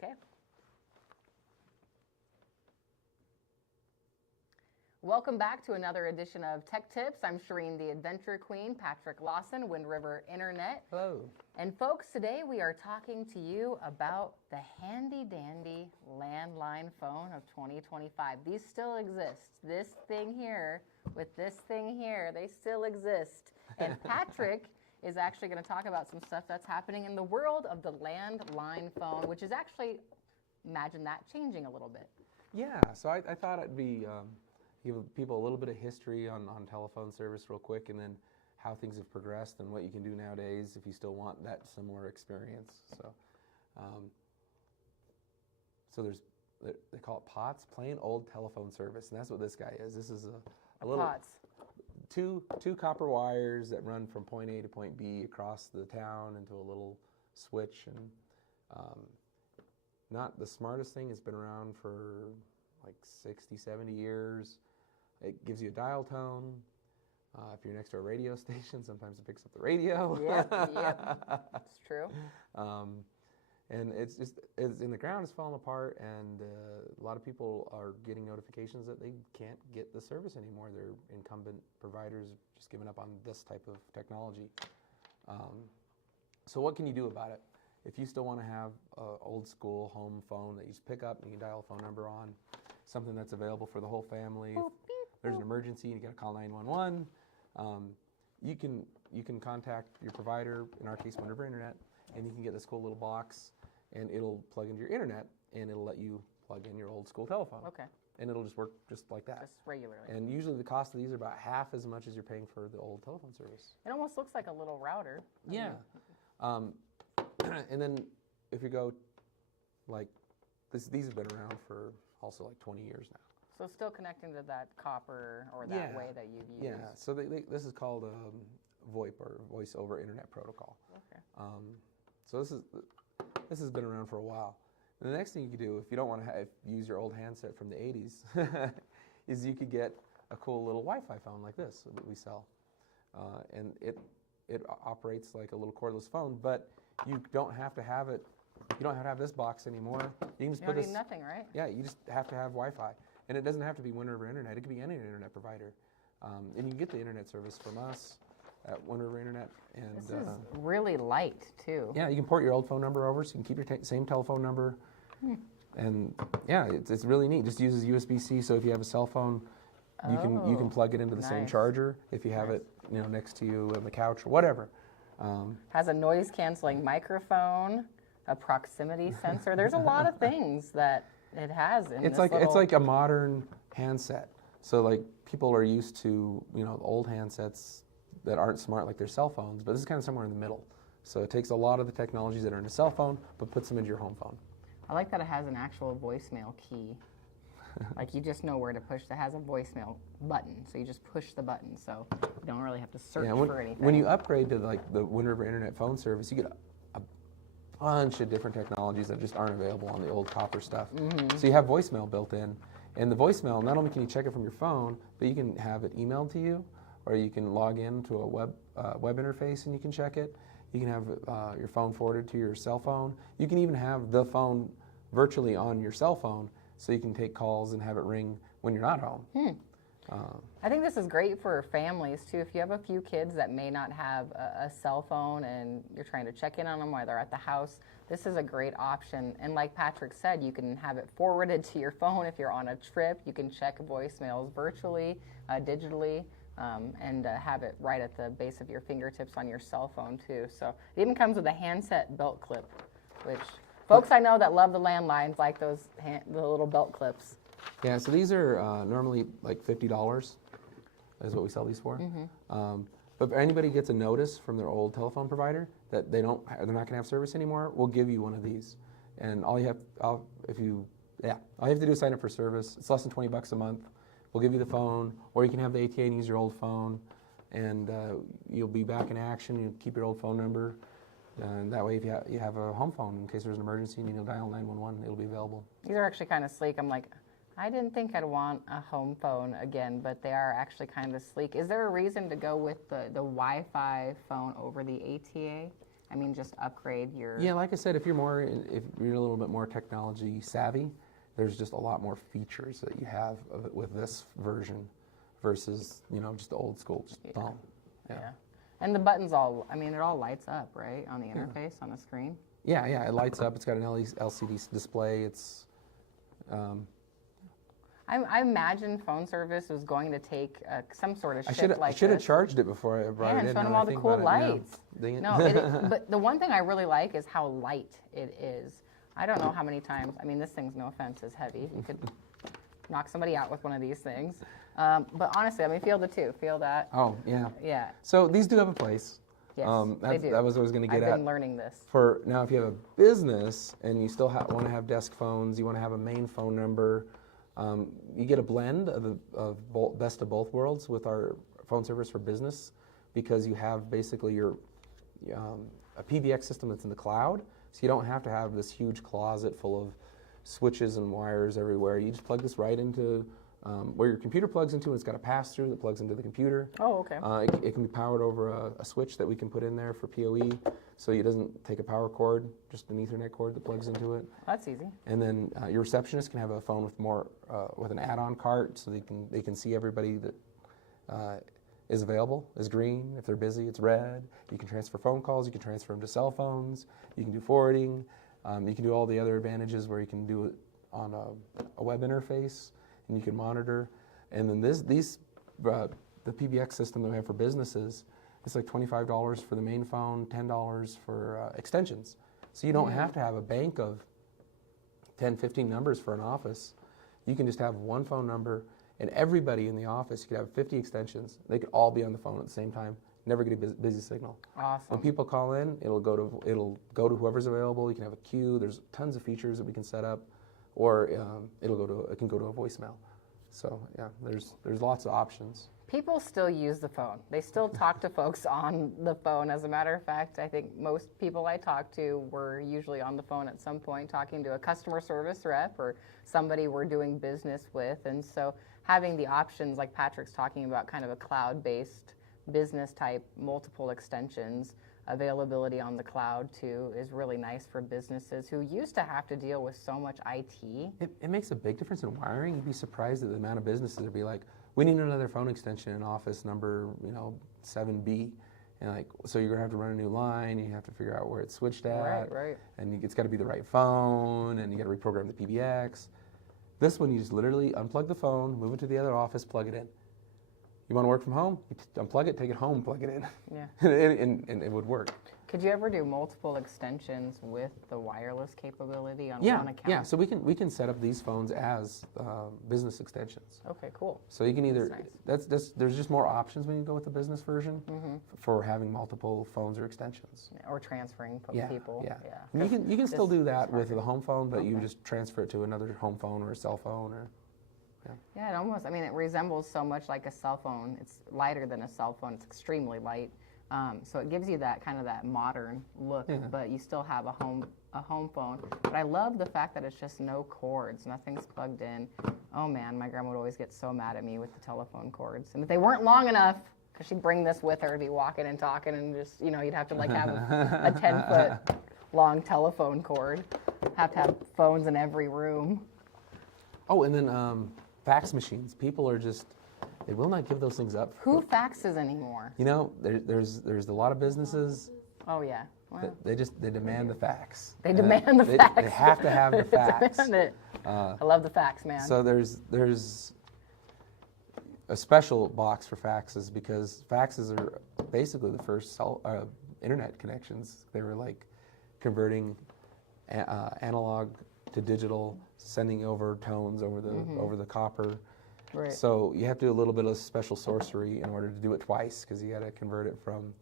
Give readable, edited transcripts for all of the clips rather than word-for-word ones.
Okay. Welcome back to another edition of Tech Tips. I'm Shireen, the Adventure Queen, Patrick Lawson, Wind River Internet. Hello. And folks, today we are talking to you about the handy dandy landline phone of 2025. These still exist. This thing here with this thing here, they still exist. And Patrick is actually going to talk about some stuff that's happening in the world of the landline phone, which is actually, imagine that changing a little bit. Yeah, so I thought it'd be give people a little bit of history on telephone service real quick, and then how things have progressed and what you can do nowadays if you still want that similar experience. So, so they call it POTS, plain old telephone service, and that's what this guy is. This is a little POTS. Two copper wires that run from point A to point B across the town into a little switch, and not the smartest thing. It's been around for like 60, 70 years. It gives you a dial tone. If you're next to a radio station, sometimes it picks up the radio. Yep, it's true. And it's in the ground, it's falling apart, and a lot of people are getting notifications that they can't get the service anymore. Their incumbent providers just giving up on this type of technology. So what can you do about it? If you still want to have an old school home phone that you just pick up and you can dial a phone number on, something that's available for the whole family. If there's an emergency and you got to call 911, you can contact your provider, in our case Wind River Internet, and you can get this cool little box, and it'll plug into your internet, and it'll let you plug in your old school telephone. Okay. And it'll just work just like that. Just regularly. And usually the cost of these are about half as much as you're paying for the old telephone service. It almost looks like a little router. Yeah. And then if you go, like, these have been around for also like 20 years now. So still connecting to that copper or that way that you've used. Yeah, so this is called VoIP, or Voice over Internet Protocol. Okay. So this has been around for a while. And the next thing you could do, if you don't want to use your old handset from the 80s, is you could get a cool little Wi-Fi phone like this that we sell. And it operates like a little cordless phone, but you don't have to have it. You don't have to have this box anymore. You can just put this. You don't need nothing, right? Yeah, you just have to have Wi-Fi, and it doesn't have to be Wind River Internet. It could be any internet provider, and you can get the internet service from us at Wind River Internet. And this is really light too. yeah, you can port your old phone number over, so you can keep your same telephone number. And yeah, it's really neat. Just uses USB-C, so if you have a cell phone, you can plug it into the same charger. If you have it, next to you on the couch or whatever. Has a noise canceling microphone, a proximity sensor. There's a lot of things that it has in it's like a modern handset. So like people are used to old handsets that aren't smart like their cell phones, but this is kind of somewhere in the middle. So it takes a lot of the technologies that are in a cell phone, but puts them into your home phone. I like that it has an actual voicemail key. Like you just know where to push. It has a voicemail button, so you just push the button. So you don't really have to search for anything. When you upgrade to like the Wind River Internet phone service, you get a bunch of different technologies that just aren't available on the old copper stuff. So you have voicemail built in, and the voicemail, not only can you check it from your phone, but you can have it emailed to you, or you can log into a web interface and you can check it. You can have your phone forwarded to your cell phone. You can even have the phone virtually on your cell phone, so you can take calls and have it ring when you're not home. I think this is great for families too. If you have a few kids that may not have a cell phone and you're trying to check in on them while they're at the house, this is a great option. And like Patrick said, you can have it forwarded to your phone if you're on a trip. You can check voicemails virtually, digitally, and have it right at the base of your fingertips on your cell phone too. So it even comes with a handset belt clip, which folks I know that love the landlines like the little belt clips. Yeah, so these are normally like $50 is what we sell these for. But if anybody gets a notice from their old telephone provider that they're not going to have service anymore, we'll give you one of these. And all you have to do is sign up for service. It's less than $20 a month. We'll give you the phone, or you can have the ATA and use your old phone, and you'll be back in action. You keep your old phone number, and that way if you have a home phone, in case there's an emergency and you need to dial 911, it'll be available. These are actually kind of sleek. I'm like, I didn't think I'd want a home phone again, but they are actually kind of sleek. Is there a reason to go with the Wi-Fi phone over the ATA? I mean, just upgrade your. Yeah, like I said, if you're a little bit more technology savvy, there's just a lot more features that you have of it with this version versus, just the old school phone. Yeah. And the buttons I mean, it all lights up, right, on the interface, on the screen? Yeah, it lights up. It's got an LCD display. It's. I imagine phone service was going to take some sort of shift I like should have this. charged it before I brought it in. And shown them now all that I the think cool about it, yeah. lights. Dang it. No, but the one thing I really like is how light it is. I don't know how many times, I mean, this thing's, no offense, is heavy. You could knock somebody out with one of these things. But honestly, I mean, feel the two. Feel that. Oh, yeah. Yeah. So these do have a place. Yes, they do. That was what I was going to get I've at. been learning this. For now, if you have a business and you still want to have desk phones, you want to have a main phone number, you get a blend of best of both worlds with our phone service for business, because you have basically your a PBX system that's in the cloud, so you don't have to have this huge closet full of switches and wires everywhere. You just plug this right into where your computer plugs into, and it's got a pass-through that plugs into the computer. Oh, okay. It can be powered over a switch that we can put in there for PoE, so it doesn't take a power cord, just an Ethernet cord that plugs into it. That's easy. And then your receptionist can have a phone with an add-on cart, so they can see everybody that is available, is green. If they're busy, it's red. You can transfer phone calls. You can transfer them to cell phones. You can do forwarding. You can do all the other advantages where you can do it on a web interface, and you can monitor. And then the PBX system that we have for businesses, it's like $25 for the main phone, $10 for extensions. So you don't have to have a bank of 10, 15 numbers for an office. You can just have one phone number, and everybody in the office, you could have 50 extensions. They could all be on the phone at the same time, never get a busy signal. Awesome. When people call in, it'll go to whoever's available. You can have a queue. There's tons of features that we can set up, or it can go to a voicemail. So yeah, there's lots of options. People still use the phone. They still talk to folks on the phone. As a matter of fact, I think most people I talk to were usually on the phone at some point, talking to a customer service rep or somebody we're doing business with. And so having the options, like Patrick's talking about, kind of a cloud-based business type, multiple extensions, availability on the cloud too, is really nice for businesses who used to have to deal with so much IT. It makes a big difference in wiring. You'd be surprised at the amount of businesses that would be like, we need another phone extension in office number 7B. And so you're gonna have to run a new line, you have to figure out where it's switched at. Right. And it's gotta be the right phone, and you gotta reprogram the PBX. This one, you just literally unplug the phone, move it to the other office, plug it in. You wanna work from home? You unplug it, take it home, plug it in. Yeah. and it would work. Could you ever do multiple extensions with the wireless capability on Yeah, one account? yeah. So we can set up these phones as business extensions. Okay, cool. So you can either That's there's just more options when you go with the business version for having multiple phones or extensions. Or transferring people. Yeah. And you can still do that with the home phone, but you Okay. just transfer it to another home phone or a cell phone or. Yeah, it resembles so much like a cell phone. It's lighter than a cell phone. It's extremely light. So it gives you that kind of that modern look, but you still have a home phone. But I love the fact that it's just no cords, nothing's plugged in. Oh man, my grandma would always get so mad at me with the telephone cords, and if they weren't long enough, because she'd bring this with her to be walking and talking, and just you'd have to have a 10-foot long telephone cord. Have to have phones in every room. Oh, and then fax machines. People are they will not give those things up. Who faxes anymore? There's a lot of businesses. Oh yeah. Wow. They demand the fax. They demand the fax. They have to have the fax. Demand it. I love the fax, man. So there's a special box for faxes, because faxes are basically the first internet connections. They were like converting analog to digital, sending over tones over the copper. Right. So you have to do a little bit of special sorcery in order to do it twice, because you got to convert it from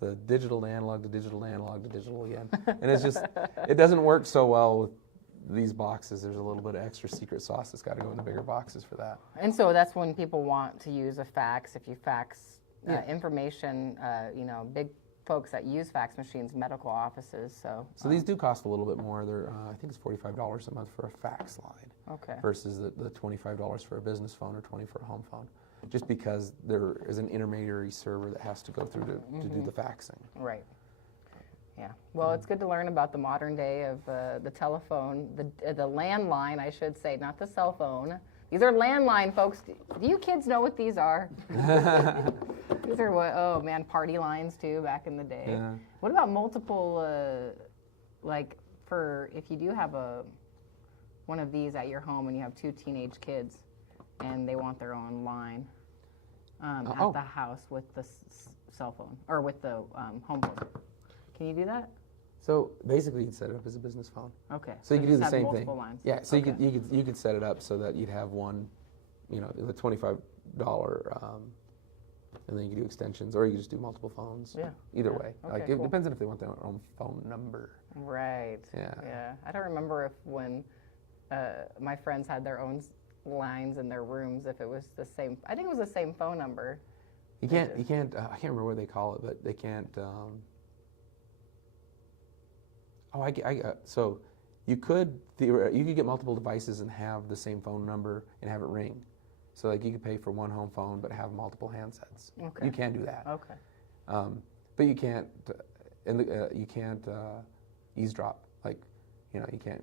the digital to analog to digital to analog to digital again. And it doesn't work so well with these boxes. There's a little bit of extra secret sauce that's got to go in the bigger boxes for that. And so that's when people want to use a fax. If you fax information, big folks that use fax machines, medical offices. So these do cost a little bit more. They're I think it's $45 a month for a fax line. Okay. Versus the $25 for a business phone or $20 for a home phone, just because there is an intermediary server that has to go through to do the faxing. Right. Yeah. Well, it's good to learn about the modern day of the telephone, the landline, I should say, not the cell phone. These are landline, folks. Do you kids know what these are? These are what? Oh man, party lines too. Back in the day. Yeah. What about multiple? Like for if you do have one of these at your home and you have 2 teenage kids, and they want their own line at the house with the cell phone or with the home phone. Can you do that? So basically, you'd set it up as a business phone. Okay. So you could do just the have same multiple thing. lines. Yeah. So Okay. you could set it up so that you'd have one, you know, the $25, and then you could do extensions, or you could just do multiple phones. Yeah. Either Yeah. way, Okay, like it cool. depends on if they want their own phone number. Right. Yeah. Yeah. I don't remember if when my friends had their own lines in their rooms, if it was the same. I think it was the same phone number. You can't. I can't remember what they call it, but they can't. So you could get multiple devices and have the same phone number and have it ring. So like you could pay for one home phone but have multiple handsets. Okay. You can do that. Okay. But you can't. You can't eavesdrop. Like, you know, you can't.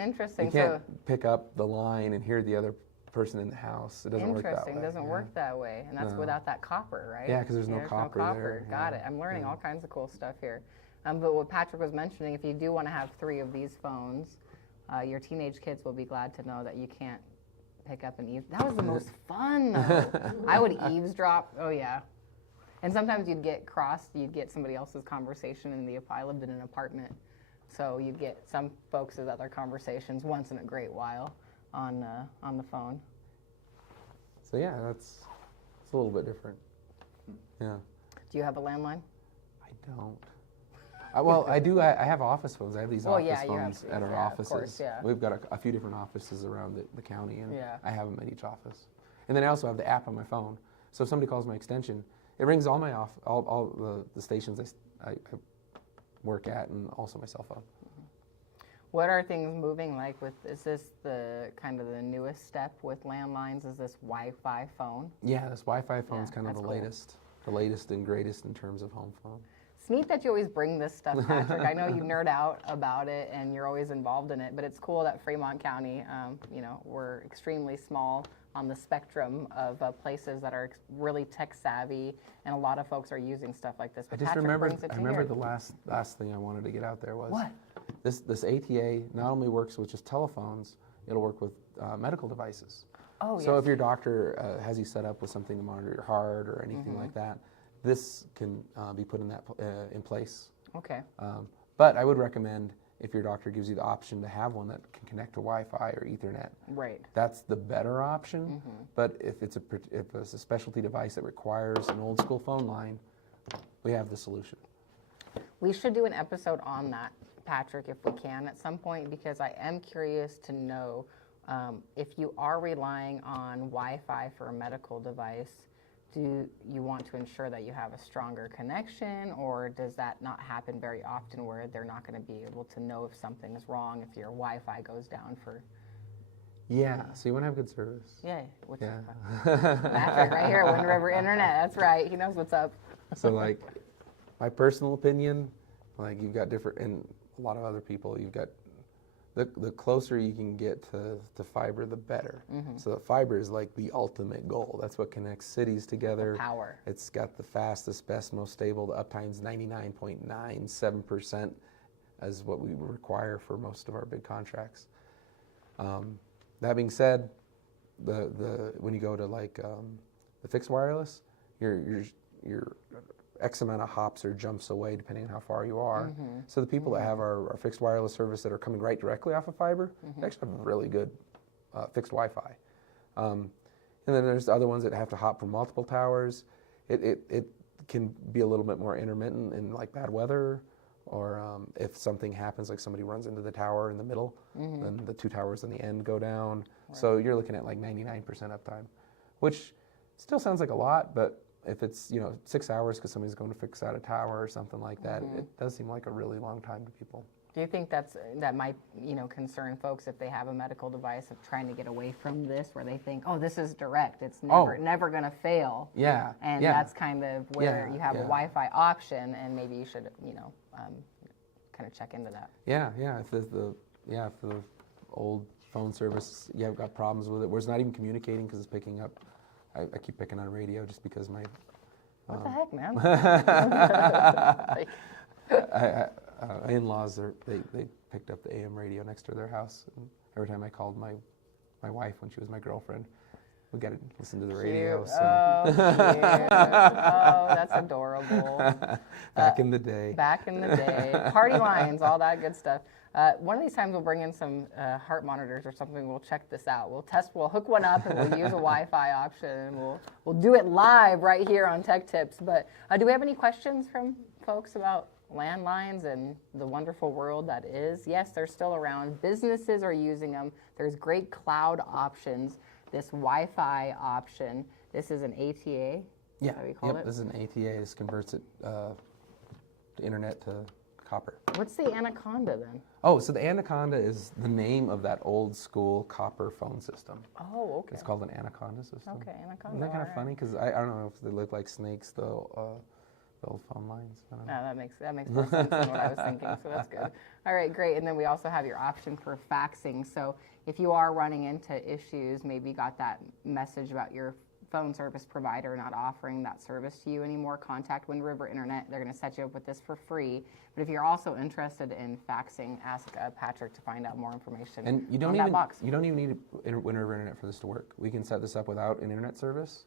Interesting. You can't pick up the line and hear the other person in the house. It doesn't work that way. Interesting. Doesn't work that way, and that's No. without that copper, right? Yeah, 'cause there's no copper there. Got Yeah. it. I'm learning all kinds of cool stuff here. But what Patrick was mentioning, if you do want to have 3 of these phones, your teenage kids will be glad to know that you can't pick up and eavesdrop. That was the most fun, though. I would eavesdrop. Oh yeah. And sometimes you'd get crossed. You'd get somebody else's conversation I lived in an apartment, so you'd get some folks' other conversations once in a great while on the phone. So yeah, it's a little bit different. Yeah. Do you have a landline? I don't. Well, I do. I have office phones. I have these office yeah, you have phones to, at our yeah, of offices. course, yeah. We've got a few different offices around the county, and Yeah. I have them at each office. And then I also have the app on my phone. So if somebody calls my extension, it rings all my all the stations I work at, and also my cell phone. What are things moving like with, is this the kind of the newest step with landlines? Is this Wi-Fi phone? Yeah, this Wi-Fi phone is Yeah, kind of that's the latest and greatest in terms of home phone. It's neat that you always bring this stuff, Patrick. I know you nerd out about it and you're always involved in it, but it's cool that Fremont County, you know, we're extremely small on the spectrum of places that are really tech savvy, and a lot of folks are using stuff like this. I But just Patrick remembered. brings it I to remember here. the last thing I wanted to get out there was What? This ATA not only works with just telephones, it'll work with medical devices. Oh, So yes. if your doctor has you set up with something to monitor your heart or anything like that, this can be put in that in place. Okay. But I would recommend, if your doctor gives you the option to have one that can connect to Wi-Fi or Ethernet, Right. that's the better option. But if it's a specialty device that requires an old school phone line, we have the solution. We should do an episode on that, Patrick, if we can at some point, because I am curious to know if you are relying on Wi-Fi for a medical device, do you want to ensure that you have a stronger connection, or does that not happen very often where they're not going to be able to know if something is wrong if your Wi-Fi goes down for... Yeah, so you want to have good service. Yeah, which Yeah. Patrick right here, Wind River Internet, that's right, he knows what's up. So like, my personal opinion, like you've got different, and a lot of other people, you've got, the closer you can get to fiber, the better. So the fiber is like the ultimate goal. That's what connects cities together. Power. It's got the fastest, best, most stable. The uptime's 99.97% as what we require for most of our big contracts. That being said, when you go to like the fixed wireless, you're X amount of hops or jumps away depending on how far you are. So the people that have our fixed wireless service that are coming right directly off of fiber, they actually have really good fixed Wi-Fi. And then there's other ones that have to hop from multiple towers. It can be a little bit more intermittent in like bad weather, or if something happens, like somebody runs into the tower in the middle, then the 2 towers on the end go down. Right. So you're looking at like 99% uptime, which still sounds like a lot, but if it's 6 hours because somebody's going to fix out a tower or something like that, it does seem like a really long time to people. Do you think that might concern folks if they have a medical device of trying to get away from this, where they think, oh, this is direct, it's never going to fail? Yeah. And yeah. that's kind of where Yeah, you have a yeah. Wi-Fi option, and maybe you should kind of check into that. Yeah, if the old phone service, you've got problems with it, where it's not even communicating because it's picking up. I keep picking on radio just because my. What the heck, man? In-laws, they picked up the AM radio next to their house, and every time I called my wife when she was my girlfriend, we got to listen to the radio. Cute. So. Oh, cute. Oh, that's adorable. Back in the day. Back in the day. Party lines, all that good stuff. One of these times we'll bring in some heart monitors or something. We'll check this out. We'll hook one up and we'll use a Wi-Fi option. And we'll do it live right here on Tech Tips. But do we have any questions from folks about landlines and the wonderful world that is? Yes, they're still around. Businesses are using them. There's great cloud options. This Wi-Fi option. This is an ATA. Yeah. How do you call it? This is an ATA. This converts it the internet to copper. What's the Anaconda then? Oh, so the Anaconda is the name of that old school copper phone system. Oh, okay. It's called an Anaconda system. Okay, Anaconda. Isn't that kind of all funny? Because I don't know if they look like snakes, though. The old phone lines. I don't know. No, that makes more sense than what I was thinking, so that's good. All right, great. And then we also have your option for faxing. So if you are running into issues, maybe you got that message about your phone service provider not offering that service to you anymore, contact Wind River Internet. They're going to set you up with this for free. But if you're also interested in faxing, ask Patrick to find out more information And you don't on even that box. you don't even need Wind River Internet for this to work. We can set this up without an internet service.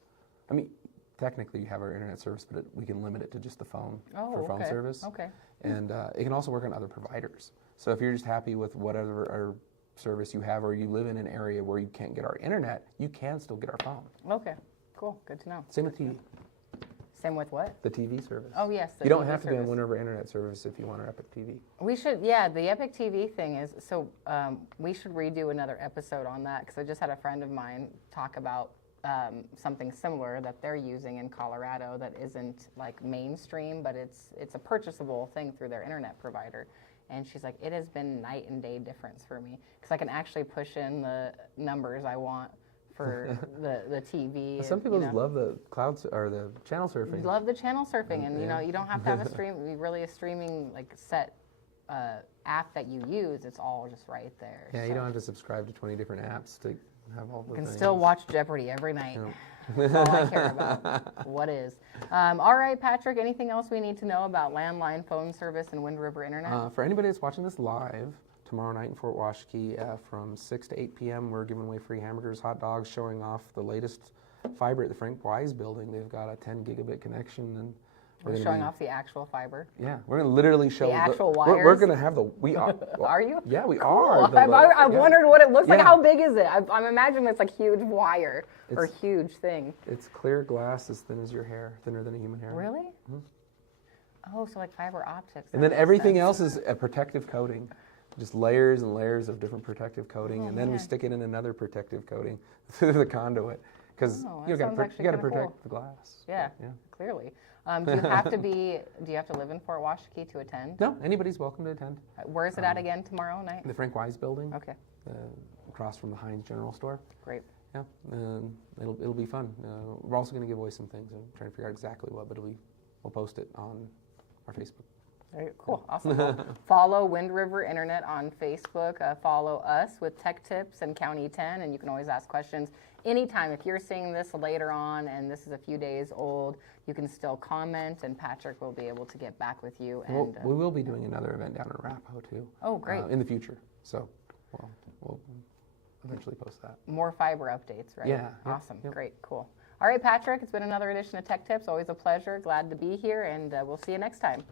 I mean, technically you have our internet service, but we can limit it to just the phone for phone service. Okay. And it can also work on other providers. So if you're just happy with whatever our service you have, or you live in an area where you can't get our internet, you can still get our phone. Okay. Cool. Good to know. Same with TV. Same with what? The TV service. Oh, yes. You don't TV have to be on service. Wind River Internet service if you want our Epic TV. We should, yeah, the Epic TV thing is, so we should redo another episode on that because I just had a friend of mine talk about something similar that they're using in Colorado that isn't like mainstream, but it's a purchasable thing through their internet provider. And she's like, it has been night and day difference for me because I can actually push in the numbers I want for the TV. Some people just love the clouds or the channel surfing. Love the channel surfing, and you don't have to have a streaming like set app that you use. It's all just right there. Yeah, so. you don't have to subscribe to 20 different apps to have all the You can things. still watch Jeopardy every night. Yeah. That's all I care about. What is? All right, Patrick, anything else we need to know about landline phone service and Wind River Internet? For anybody that's watching this live, tomorrow night in Fort Washakie from 6 to 8 p.m., we're giving away free hamburgers, hot dogs, showing off the latest fiber at the Frank Wise building. They've got a 10 gigabit connection. And We're showing off the actual fiber. Yeah, we're going to literally show The actual We're wires? going to have we are. Are you? Yeah, we Cool. are. I've wondered what it looks like. Yeah. How big is it? I'm imagining it's like huge wire or It's- huge thing. It's clear glass as thin as your hair, thinner than a human hair. Really? Oh, so like fiber optics. And that then makes everything sense. else is a protective coating. Just layers and layers of different protective coating, and then we man. stick it in another protective coating through the conduit because Oh, you that got sounds to actually protect kinda cool. the glass. Yeah, Yeah. clearly. Do you have to live in Fort Washakie to attend? No, anybody's welcome to attend. Where is it at again tomorrow night? The Frank Wise building, Okay, across from the Heinz General Store. great. Yeah, it'll be fun. We're also going to give away some things. I'm trying to figure out exactly what, but we'll post it on our Facebook. Very cool, awesome. Well, follow Wind River Internet on Facebook. Follow us with Tech Tips and County 10, and you can always ask questions anytime. If you're seeing this later on and this is a few days old, you can still comment, and Patrick will be able to get back with you. And We will be doing another event down in Arapahoe too. Oh, great. In the future, so we'll eventually post that. more fiber updates, right? Yeah, yep, Awesome, yep. great, cool. All right, Patrick, it's been another edition of Tech Tips. Always a pleasure. Glad to be here, and we'll see you next time.